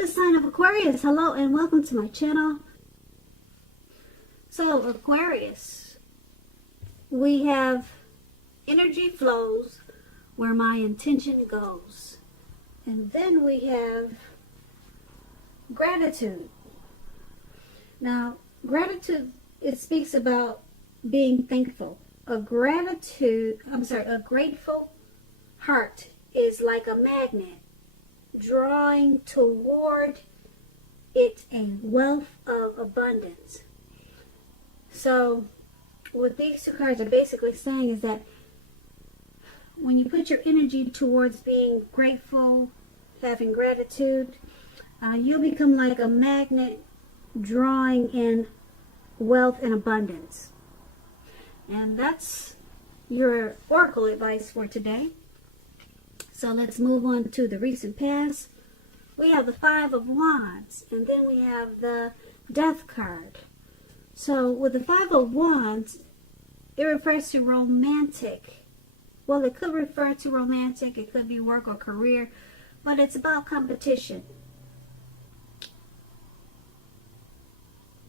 the sign of Aquarius, hello and welcome to my channel. So Aquarius, we have energy flows where my intention goes. And then we have gratitude. Now, gratitude, it speaks about being thankful. A grateful heart is like a magnet, drawing toward it a wealth of abundance. So what these two cards are basically saying is that when you put your energy towards being grateful, having gratitude, you'll become like a magnet drawing in wealth and abundance. And that's your oracle advice for today. So let's move on to the recent past. We have the Five of Wands, and then we have the Death card. So with the Five of Wands, it refers to romantic. Well, it could refer to romantic, it could be work or career, but it's about competition.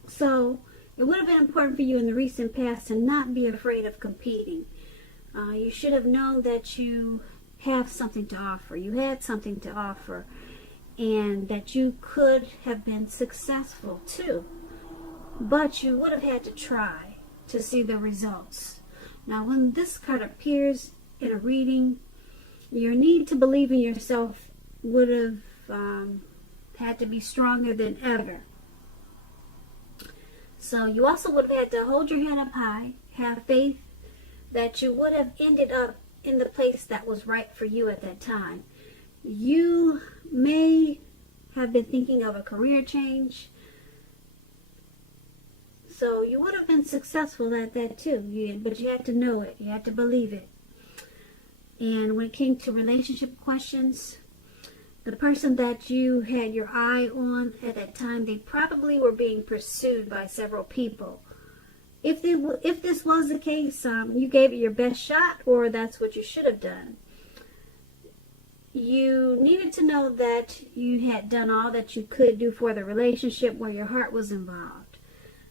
So it would have been important for you in the recent past to not be afraid of competing. You should have known that you have something to offer. You had something to offer, and that you could have been successful too. But you would have had to try to see the results. Now, when this card appears in a reading, your need to believe in yourself would have had to be stronger than ever. So you also would have had to hold your head up high, have faith that you would have ended up in the place that was right for you at that time. You may have been thinking of a career change, so you would have been successful at that too. But you had to know it. You had to believe it. And when it came to relationship questions, the person that you had your eye on at that time, they probably were being pursued by several people. If this was the case, you gave it your best shot, or that's what you should have done. You needed to know that you had done all that you could do for the relationship where your heart was involved.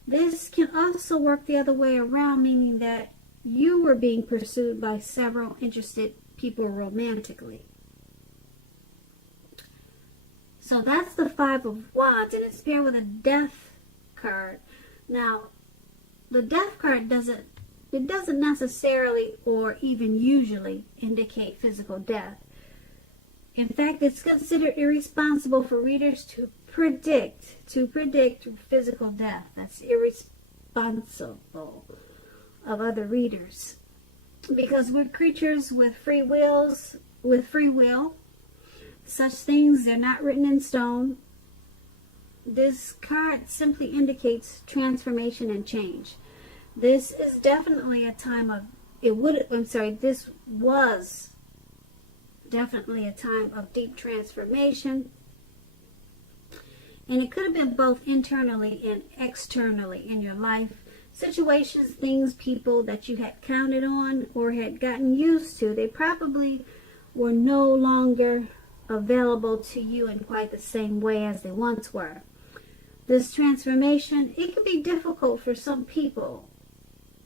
This can also work the other way around, meaning that you were being pursued by several interested people romantically. So that's the Five of Wands, and it's paired with a Death card. Now, the Death card doesn't necessarily or even usually indicate physical death. In fact, it's considered irresponsible for readers to predict physical death. That's irresponsible of other readers, because we're creatures with free will. Such things, they're not written in stone. This card simply indicates transformation and change. This is definitely a time of, this was definitely a time of deep transformation. And it could have been both internally and externally in your life. Situations, things, people that you had counted on or had gotten used to, they probably were no longer available to you in quite the same way as they once were. This transformation, it can be difficult for some people.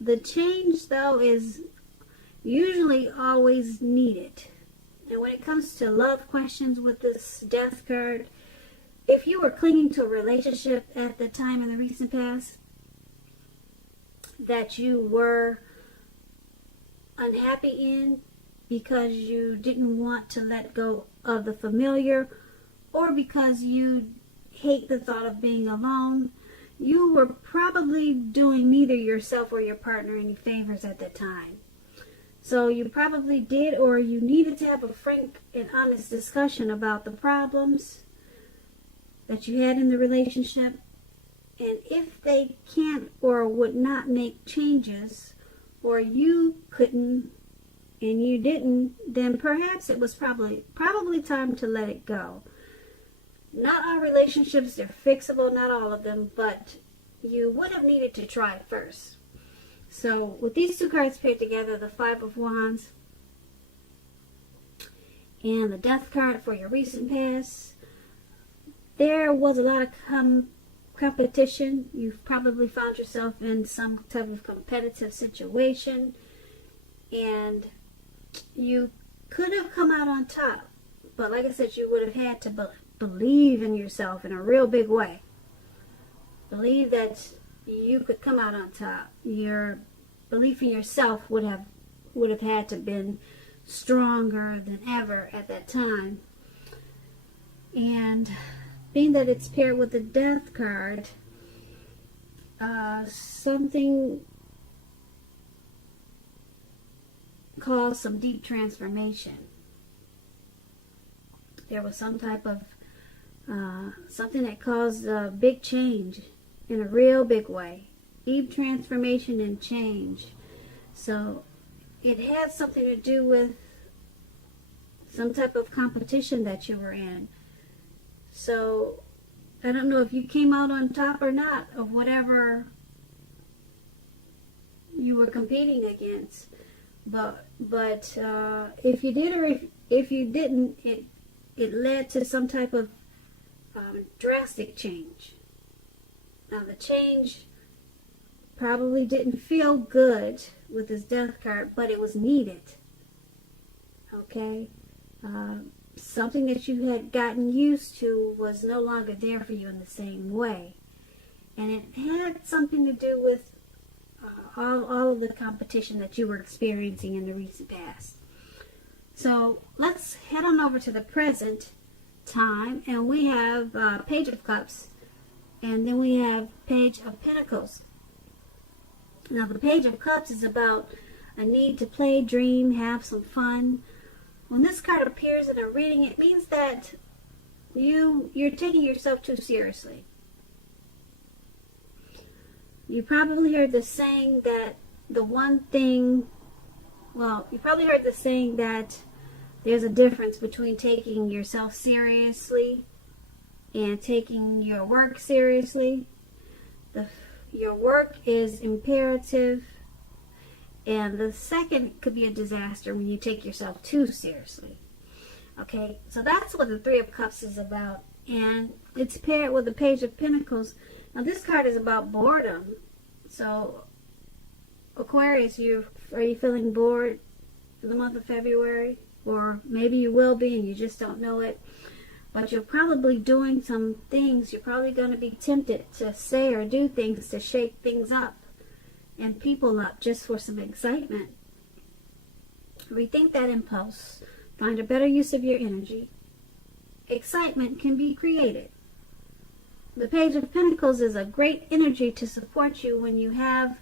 The change, though, is usually always needed. And when it comes to love questions with this Death card, if you were clinging to a relationship at the time in the recent past that you were unhappy in because you didn't want to let go of the familiar, or because you hate the thought of being alone, you were probably doing neither yourself or your partner any favors at that time. So you probably did, or you needed to have a frank and honest discussion about the problems that you had in the relationship. And if they can't or would not make changes, or you couldn't and you didn't, then perhaps it was probably time to let it go. Not all relationships are fixable, not all of them, but you would have needed to try first. So with these two cards paired together, the Five of Wands and the Death card for your recent past, there was a lot of competition. You've probably found yourself in some type of competitive situation, and you could have come out on top, but like I said, you would have had to believe in yourself in a real big way. Believe that you could come out on top. Your belief in yourself would have had to been stronger than ever at that time. And being that it's paired with the Death card, something caused some deep transformation. There was some type of something that caused a big change in a real big way. Deep transformation and change. So it had something to do with some type of competition that you were in. So I don't know if you came out on top or not of whatever you were competing against. But if you did or if you didn't, it led to some type of drastic change. Now the change probably didn't feel good with this Death card, but it was needed. Okay? Something that you had gotten used to was no longer there for you in the same way. And it had something to do with all of the competition that you were experiencing in the recent past. So let's head on over to the present time, and we have Page of Cups, and then we have Page of Pentacles. Now the Page of Cups is about a need to play, dream, have some fun. When this card appears in a reading, it means that you're taking yourself too seriously. You probably heard the saying that you probably heard the saying that there's a difference between taking yourself seriously and taking your work seriously. Your work is imperative, and the second could be a disaster when you take yourself too seriously. Okay, so that's what the Three of Cups is about, and it's paired with the Page of Pentacles. Now this card is about boredom. So Aquarius, are you feeling bored for the month of February? Or maybe you will be and you just don't know it. But you're probably doing some things. You're probably going to be tempted to say or do things to shake things up and people up just for some excitement. Rethink that impulse. Find a better use of your energy. Excitement can be created. The Page of Pentacles is a great energy to support you when you have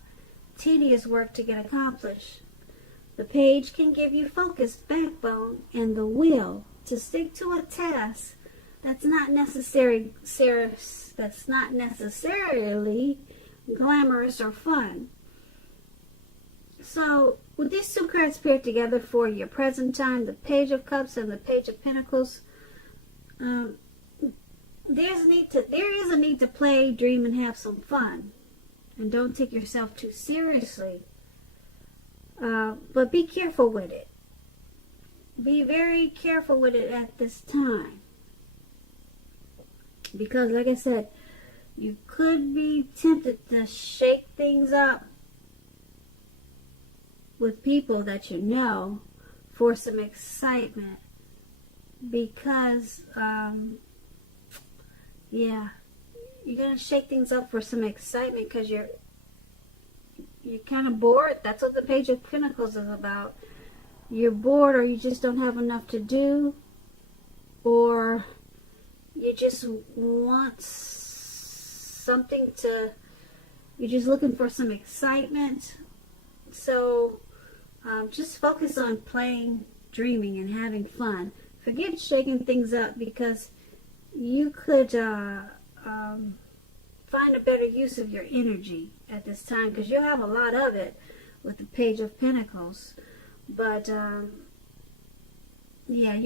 tedious work to get accomplished. The Page can give you focus, backbone, and the will to stick to a task that's not necessarily glamorous or fun. So, with these two cards paired together for your present time, the Page of Cups and the Page of Pentacles, there is a need to play, dream, and have some fun. And don't take yourself too seriously. But be careful with it. Be very careful with it at this time. Because, like I said, you could be tempted to shake things up with people that you know for some excitement. Because, you're going to shake things up for some excitement because you're kind of bored. That's what the Page of Pentacles is about. You're bored, or you just don't have enough to do, or you just want something you're just looking for some excitement. So just focus on playing, dreaming, and having fun. Forget shaking things up, because you could find a better use of your energy at this time, because you'll have a lot of it with the Page of Pentacles. But you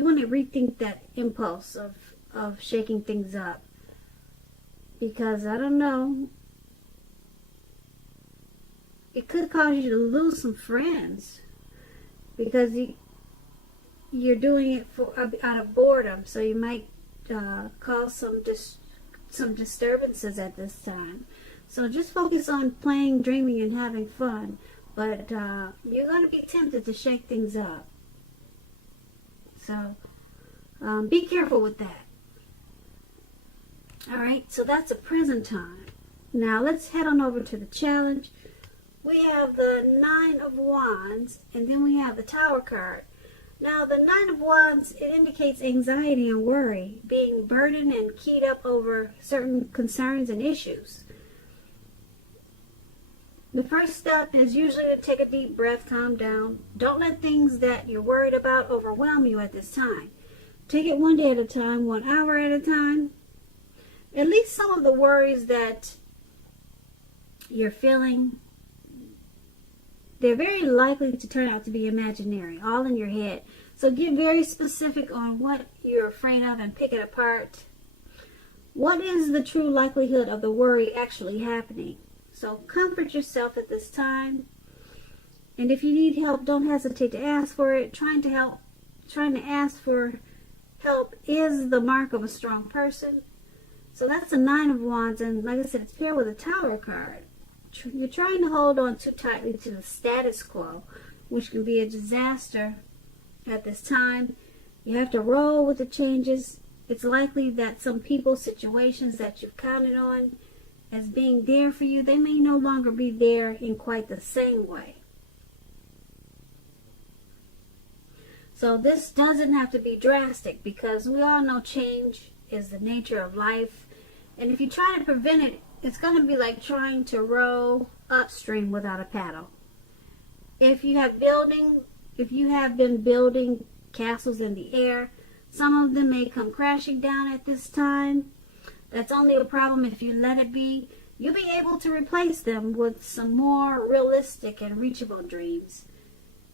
want to rethink that impulse of shaking things up, because I don't know, it could cause you to lose some friends, because you're doing it out of boredom. So you might cause some disturbances at this time. So just focus on playing, dreaming, and having fun. But you're going to be tempted to shake things up. So be careful with that. Alright, so that's a present time. Now let's head on over to the challenge. We have the Nine of Wands, and then we have the Tower card. Now the Nine of Wands, it indicates anxiety and worry, being burdened and keyed up over certain concerns and issues. The first step is usually to take a deep breath, calm down. Don't let things that you're worried about overwhelm you at this time. Take it one day at a time, 1 hour at a time. At least some of the worries that you're feeling, they're very likely to turn out to be imaginary, all in your head. So get very specific on what you're afraid of and pick it apart. What is the true likelihood of the worry actually happening? So comfort yourself at this time. And if you need help, don't hesitate to ask for it. Trying to ask for help is the mark of a strong person. So that's the Nine of Wands, and like I said, it's paired with a Tower card. You're trying to hold on too tightly to the status quo, which can be a disaster at this time. You have to roll with the changes. It's likely that some people, situations that you've counted on as being there for you, they may no longer be there in quite the same way. So this doesn't have to be drastic, because we all know change is the nature of life. And if you try to prevent it, it's going to be like trying to row upstream without a paddle. If you have been building castles in the air, some of them may come crashing down at this time. That's only a problem if you let it be. You'll be able to replace them with some more realistic and reachable dreams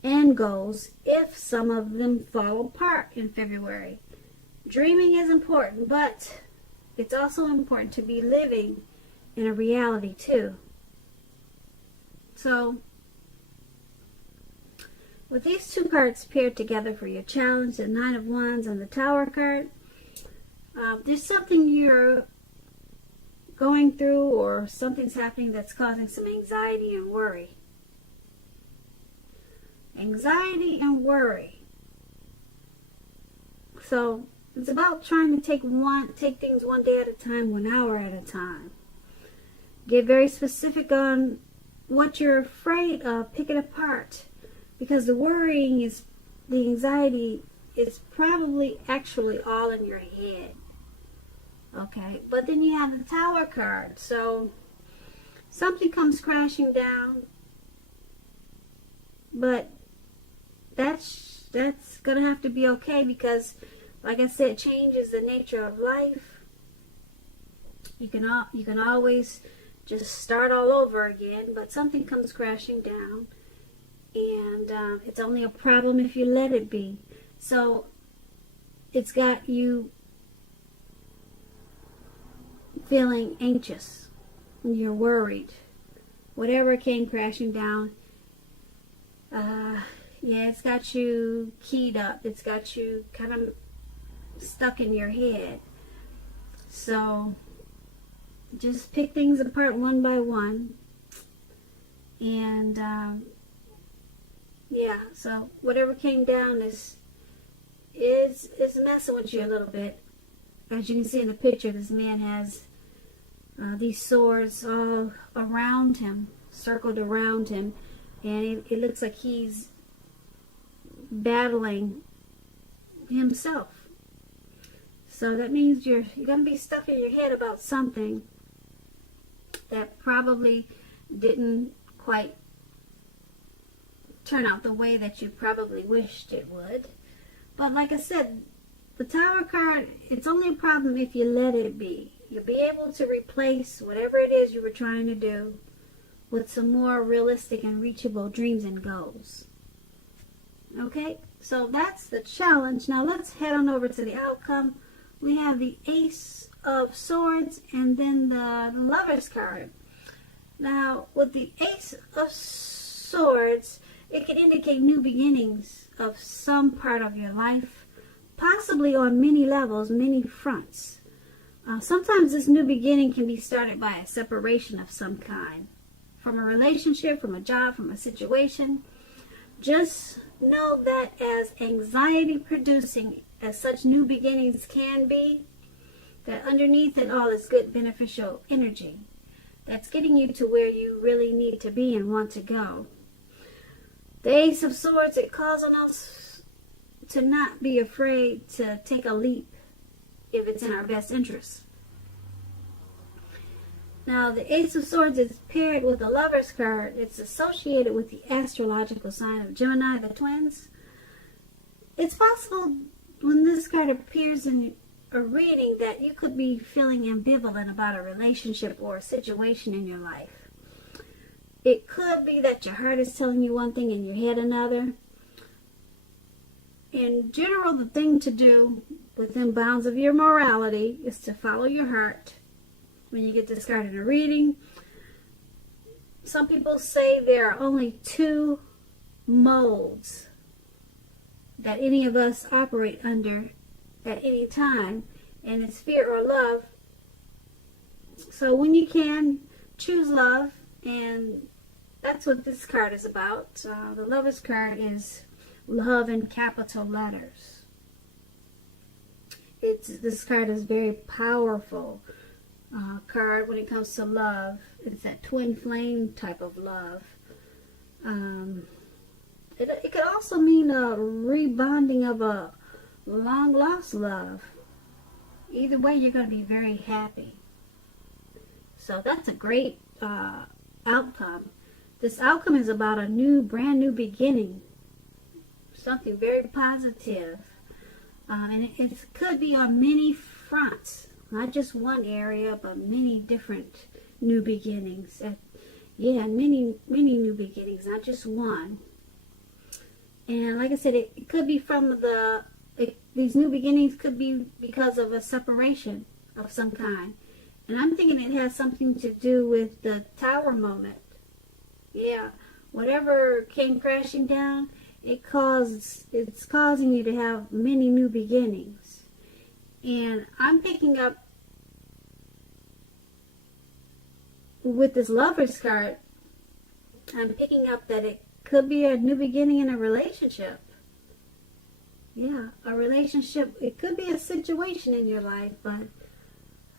and goals if some of them fall apart in February. Dreaming is important, but it's also important to be living in a reality too. So, with these two cards paired together for your challenge, the Nine of Wands and the Tower card, there's something you're going through or something's happening that's causing some anxiety and worry. Anxiety and worry. So it's about trying to take things one day at a time, 1 hour at a time. Get very specific on what you're afraid of. Pick it apart, because the worrying is, the anxiety is probably actually all in your head. Okay, but then you have the Tower card. So something comes crashing down, but that's gonna have to be okay, because like I said, change is the nature of life. You can always just start all over again, but something comes crashing down, and it's only a problem if you let it be. So it's got you feeling anxious, you're worried, whatever came crashing down. Yeah, it's got you keyed up, it's got you kind of stuck in your head. So just pick things apart one by one, and yeah, so whatever came down is messing with you a little bit. As you can see in the picture, this man has these swords all around him, circled around him, and it looks like he's battling himself. So that means you're going to be stuck in your head about something that probably didn't quite turn out the way that you probably wished it would. But like I said, the Tower card, it's only a problem if you let it be. You'll be able to replace whatever it is you were trying to do with some more realistic and reachable dreams and goals. Okay, so that's the challenge. Now let's head on over to the outcome. We have the Ace of Swords and then the Lover's card. Now, with the Ace of Swords, it can indicate new beginnings of some part of your life, possibly on many levels, many fronts. Sometimes this new beginning can be started by a separation of some kind, from a relationship, from a job, from a situation. Just know that as anxiety producing as such new beginnings can be, that underneath it all is good beneficial energy that's getting you to where you really need to be and want to go. The Ace of Swords, it calls on us to not be afraid to take a leap if it's in our best interest. Now, the Ace of Swords is paired with the Lover's card. It's associated with the astrological sign of Gemini, the twins. It's possible when this card appears in a reading that you could be feeling ambivalent about a relationship or a situation in your life. It could be that your heart is telling you one thing and your head another. In general, the thing to do within bounds of your morality is to follow your heart. When you get this card in a reading, some people say there are only two molds that any of us operate under at any time, and it's fear or love. So when you can, choose love, and that's what this card is about. The Lover's card is love in capital letters. This card is very powerful card when it comes to love. It's that twin flame type of love. It could also mean a rebonding of a long lost love. Either way, you're going to be very happy. So that's a great outcome. This outcome is about a brand new beginning. Something very positive. And it could be on many fronts. Not just one area, but many different new beginnings. Many new beginnings, not just one. And like I said, it could be from these new beginnings could be because of a separation of some kind. And I'm thinking it has something to do with the tower moment. Yeah, whatever came crashing down, it's causing you to have many new beginnings. And I'm picking up with this Lover's card, I'm picking up that it could be a new beginning in a relationship. Yeah, a relationship. It could be a situation in your life, but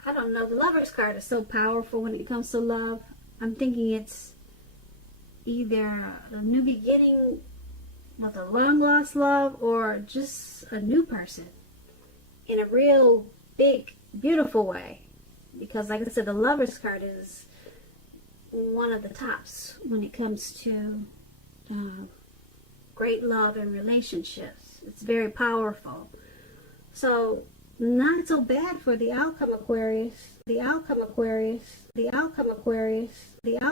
I don't know. The Lover's card is so powerful when it comes to love. I'm thinking it's either a new beginning with a long lost love or just a new person in a real big, beautiful way. Because like I said, the Lover's card is one of the tops when it comes to great love and relationships. It's very powerful. So not so bad for the outcome, Aquarius. The outcome, Aquarius. The outcome, Aquarius. The outcome.